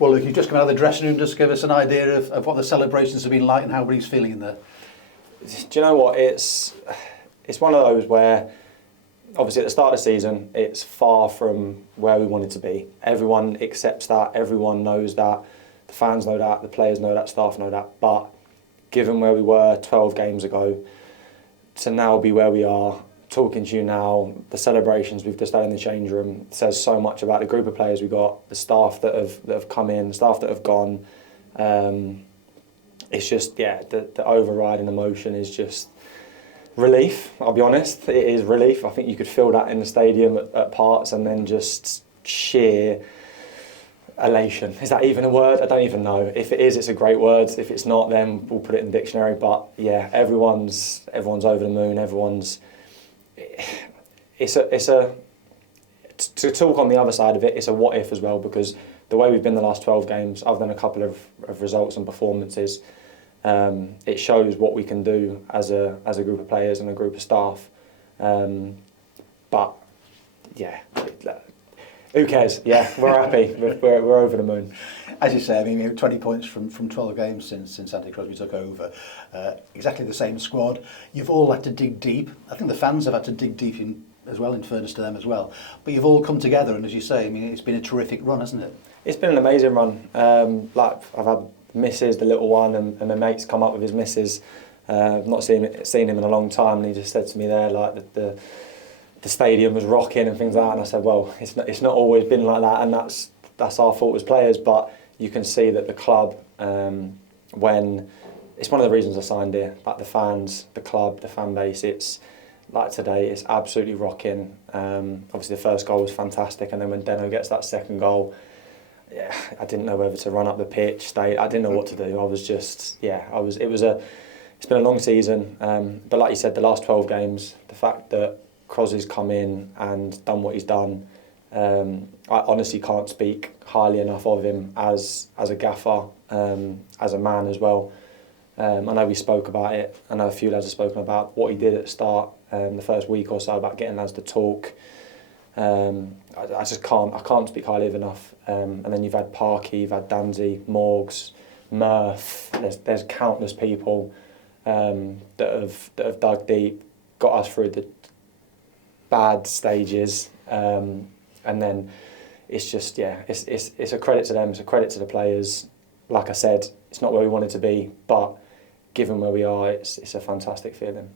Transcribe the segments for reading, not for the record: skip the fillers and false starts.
Well, look, you've just come out of the dressing room. Just give us an idea of what the celebrations have been like and how everybody's feeling in there. Do you know what? It's one of those where, obviously at the start of the season, it's far from where we wanted to be. Everyone accepts that, everyone knows that, the fans know that, the players know that, staff know that. But given where we were 12 games ago, to now be where we are, talking to you now, the celebrations we've just had in the change room says so much about the group of players we got, the staff that have come in, the staff that have gone. It's just, yeah, the overriding emotion is just relief. I'll be honest, it is relief. I think you could feel that in the stadium at parts, and then just sheer elation. Is that even a word? I don't even know. If it is, it's a great word. If it's not, then we'll put it in the dictionary. But yeah, everyone's over the moon. To talk on the other side of it, it's a what if as well, because the way we've been the last 12 games, other than a couple of results and performances, it shows what we can do as a group of players and a group of staff. But yeah, who cares? Yeah, we're happy. We're over the moon. As you say, I mean, 20 points from 12 games since Andy Crosby took over. Exactly the same squad. You've all had to dig deep. I think the fans have had to dig deep as well, in fairness to them as well. But you've all come together, and as you say, I mean, it's been a terrific run, hasn't it? It's been an amazing run. Like, I've had misses, the little one, and my mate's come up with his misses. I've not seen him in a long time, and he just said to me there, like, the stadium was rocking and things like that, and I said, well, it's not always been like that, and that's our fault as players, but you can see that the club, when it's one of the reasons I signed here, like the fans, the club, the fan base, it's like today, it's absolutely rocking. Obviously the first goal was fantastic, and then when Deno gets that second goal, yeah, I didn't know whether to run up the pitch, stay. I didn't know what to do. I was just, yeah, it's been a long season, but like you said, the last 12 games, the fact that Crosby's come in and done what he's done, I honestly can't speak highly enough of him as a gaffer, as a man as well. I know we spoke about it. I know a few lads have spoken about what he did at the start, the first week or so, about getting lads to talk. I just can't speak highly of enough. And then you've had Parky, you've had Danzy, Morgs, Murph. There's countless people that have dug deep, got us through the bad stages, and then it's just, yeah, it's a credit to them, it's a credit to the players. Like I said, it's not where we wanted to be, but given where we are, it's a fantastic feeling.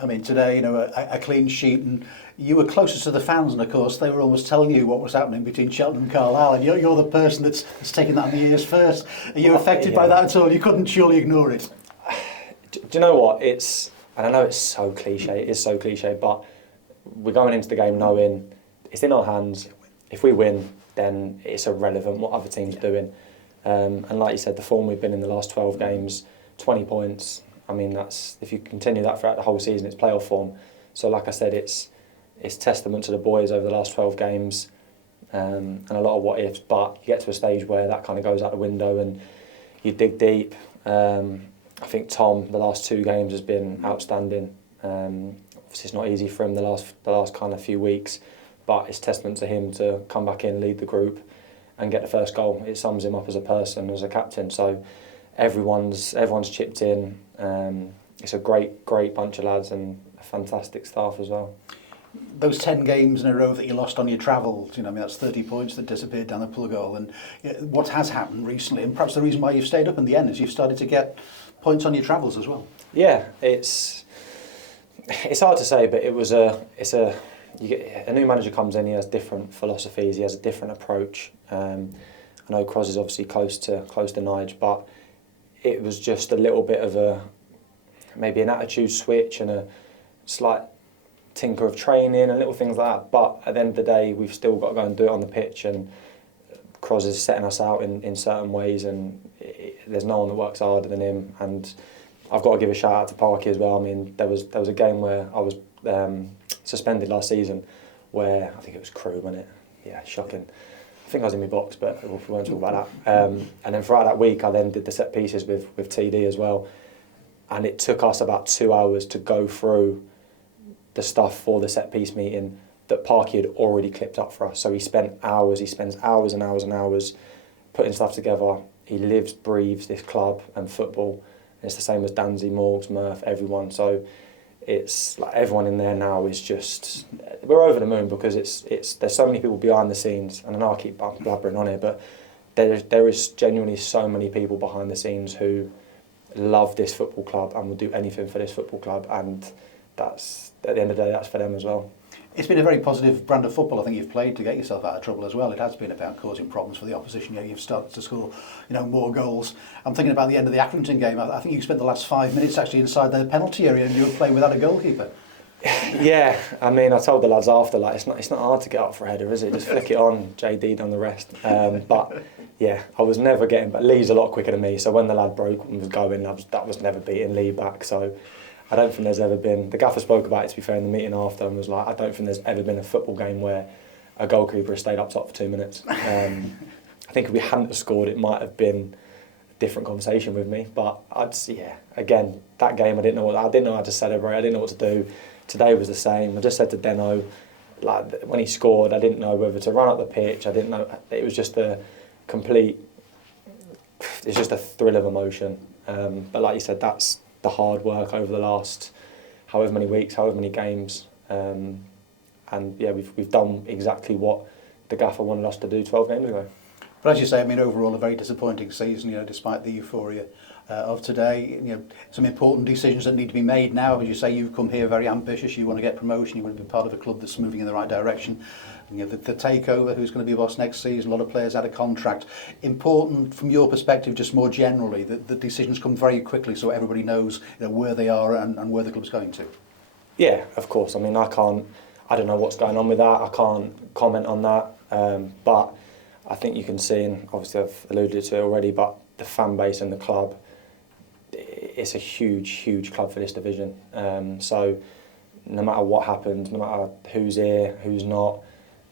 I mean, today, you know, a clean sheet, and you were closest to the fans, and of course they were always telling you what was happening between Cheltenham and Carlisle, and you're the person that's taking that in the ears first. Are you affected by that at all? You couldn't surely ignore it. Do you know what? And I know it's so cliche, it is so cliche, but we're going into the game knowing it's in our hands. If we win, then it's irrelevant what other teams are doing. And like you said, the form we've been in the last 12 games, 20 points, I mean, if you continue that throughout the whole season, it's playoff form. So like I said, it's testament to the boys over the last 12 games, and a lot of what ifs, but you get to a stage where that kind of goes out the window and you dig deep. I think Tom, the last 2 games, has been outstanding. Obviously it's not easy for him the last kind of few weeks, but it's testament to him to come back in, lead the group and get the first goal. It sums him up as a person, as a captain. So everyone's chipped in. It's a great bunch of lads and a fantastic staff as well. Those 10 games in a row that you lost on your travels, you know, I mean, that's 30 points that disappeared down the plug hole. And what has happened recently, and perhaps the reason why you've stayed up in the end, is you've started to get points on your travels as well. Yeah, it's hard to say, but you get, a new manager comes in, he has different philosophies, he has a different approach. I know Crosby's obviously close to 𝗦𝗧𝗔𝗬𝗢, but it was just a little bit of maybe an attitude switch and a slight tinker of training and little things like that. But at the end of the day, we've still got to go and do it on the pitch, and Crosby's setting us out in certain ways, and there's no one that works harder than him. And I've got to give a shout out to Parky as well. I mean, there was a game where I was suspended last season, where I think it was Crewe, wasn't it? Yeah, shocking. I think I was in my box, but we won't talk about that. And then throughout that week, I then did the set pieces with TD as well, and it took us about 2 hours to go through the stuff for the set piece meeting that Parky had already clipped up for us. So he spends hours and hours and hours putting stuff together. He lives, breathes this club and football. And it's the same as Danzy, Morgs, Murph, everyone. So it's like everyone in there now is just, we're over the moon because there's so many people behind the scenes, and I know I keep blabbering on here, but there is genuinely so many people behind the scenes who love this football club and will do anything for this football club, and that's, at the end of the day, that's for them as well. It's been a very positive brand of football I think you've played to get yourself out of trouble as well. It has been about causing problems for the opposition. You've started to score, more goals. I'm thinking about the end of the Accrington game. I think you spent the last 5 minutes actually inside the penalty area and you were playing without a goalkeeper. Yeah, I mean, I told the lads after, like, it's not hard to get up for a header, is it? Just flick it on, JD done the rest. But yeah, I was never getting, but Lee's a lot quicker than me, so when the lad broke and was going, that was never beating Lee back. So I don't think there's ever been, the gaffer spoke about it to be fair in the meeting after, and was like, I don't think there's ever been a football game where a goalkeeper has stayed up top for 2 minutes. I think if we hadn't scored, it might have been a different conversation with me, but again, that game I didn't know how to celebrate, I didn't know what to do. Today was the same. I just said to Deno, like, when he scored, I didn't know whether to run up the pitch. I didn't know. It was just a thrill of emotion. But like you said, that's the hard work over the last however many weeks, however many games. And yeah, we've done exactly what the gaffer wanted us to do 12 games ago. But as you say, I mean, overall a very disappointing season, despite the euphoria of today. Some important decisions that need to be made now. As you say, you've come here very ambitious, you want to get promotion, you want to be part of a club that's moving in the right direction. The takeover, who's going to be boss next season, a lot of players out of contract. Important from your perspective, just more generally, that the decisions come very quickly so everybody knows where they are and where the club's going to. Yeah, of course. I mean, I don't know what's going on with that, I can't comment on that, but I think you can see, and obviously I've alluded to it already, but the fan base and the club, it's a huge, huge club for this division. So no matter what happens, no matter who's here, who's not,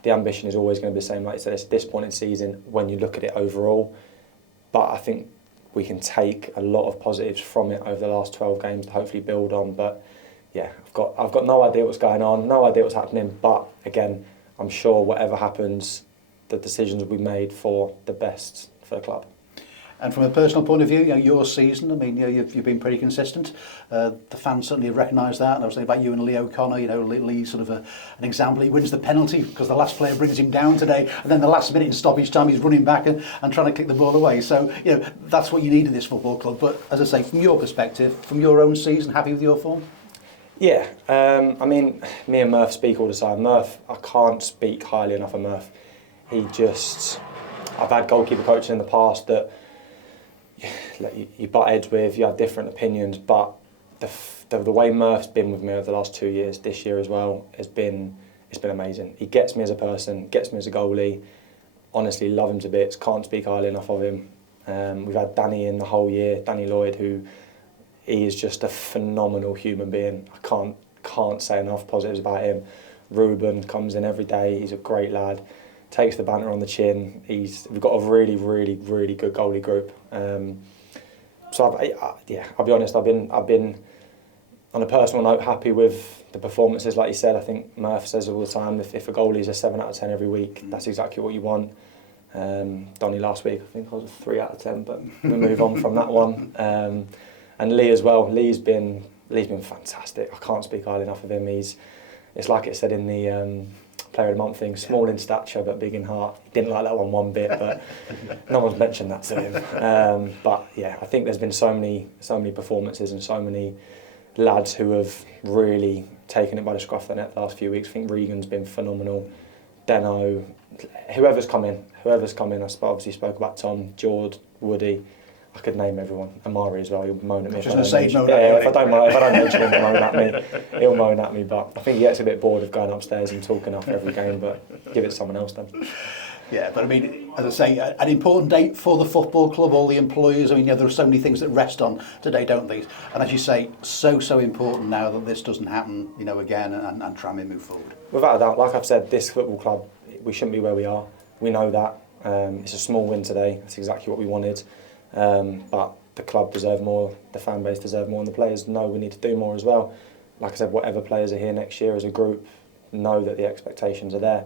the ambition is always going to be the same. Like you said, it's a disappointing season when you look at it overall, but I think we can take a lot of positives from it over the last 12 games to hopefully build on. But yeah, I've got no idea what's going on, no idea what's happening, but again, I'm sure whatever happens, the decisions will be made for the best for the club. And from a personal point of view, your season, I mean, you've been pretty consistent. The fans certainly have recognised that. And I was thinking about you and Lee O'Connor. Lee's sort of an example. He wins the penalty because the last player brings him down today, and then the last minute in stoppage time he's running back and trying to kick the ball away. So that's what you need in this football club. But as I say, from your perspective, from your own season, happy with your form? Yeah, I mean, me and Murph speak all the time. Murph, I can't speak highly enough of Murph. I've had goalkeeper coaches in the past that you butt heads with, you have different opinions, but the way Murph's been with me over the last 2 years, this year as well, it's been amazing. He gets me as a person, gets me as a goalie. Honestly, love him to bits, can't speak highly enough of him. We've had Danny in the whole year, Danny Lloyd, who he is just a phenomenal human being. I can't say enough positives about him. Ruben comes in every day, he's a great lad. Takes the banter on the chin. We've got a really, really, really good goalie group. So I'll be honest. I've been on a personal note happy with the performances. Like you said, I think Murph says all the time, if a goalie's a 7 out of 10 every week, that's exactly what you want. Donny last week, I think I was a 3 out of 10, but we move on from that one. And Lee as well. Lee's been fantastic. I can't speak highly enough of him. It's like it said in the Player of the Month thing, small in stature but big in heart. He didn't like that one bit, but no one's mentioned that to him. But yeah, I think there's been so many performances and so many lads who have really taken it by the scruff of the neck the last few weeks. I think Regan's been phenomenal. Deno, whoever's come in. I obviously spoke about Tom, George, Woody. I could name everyone. Amari as well. He'll moan at me. If I don't mention him, he'll moan at me. He'll moan at me. But I think he gets a bit bored of going upstairs and talking after every game. But give it to someone else then. Yeah, but I mean, as I say, an important date for the football club, all the employers. I mean, there are so many things that rest on today, don't they? And as you say, so important now that this doesn't happen, again, and Tranmere move forward. Without a doubt, like I've said, this football club, we shouldn't be where we are. We know that. It's a small win today. That's exactly what we wanted. But the club deserve more, the fan base deserve more, and the players know we need to do more as well. Like I said, whatever players are here next year as a group, know that the expectations are there.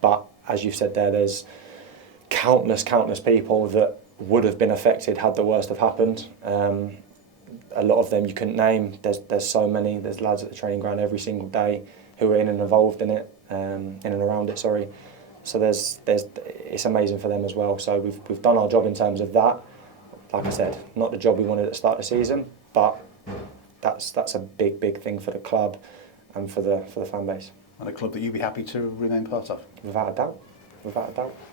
But as you've said there's countless people that would have been affected had the worst have happened. A lot of them you couldn't name. There's so many. There's lads at the training ground every single day who are in and involved in it, in and around it. Sorry. So it's amazing for them as well. So we've done our job in terms of that. Like I said, not the job we wanted at the start of the season, but that's a big thing for the club and for the fan base. And a club that you'd be happy to remain part of? Without a doubt. Without a doubt.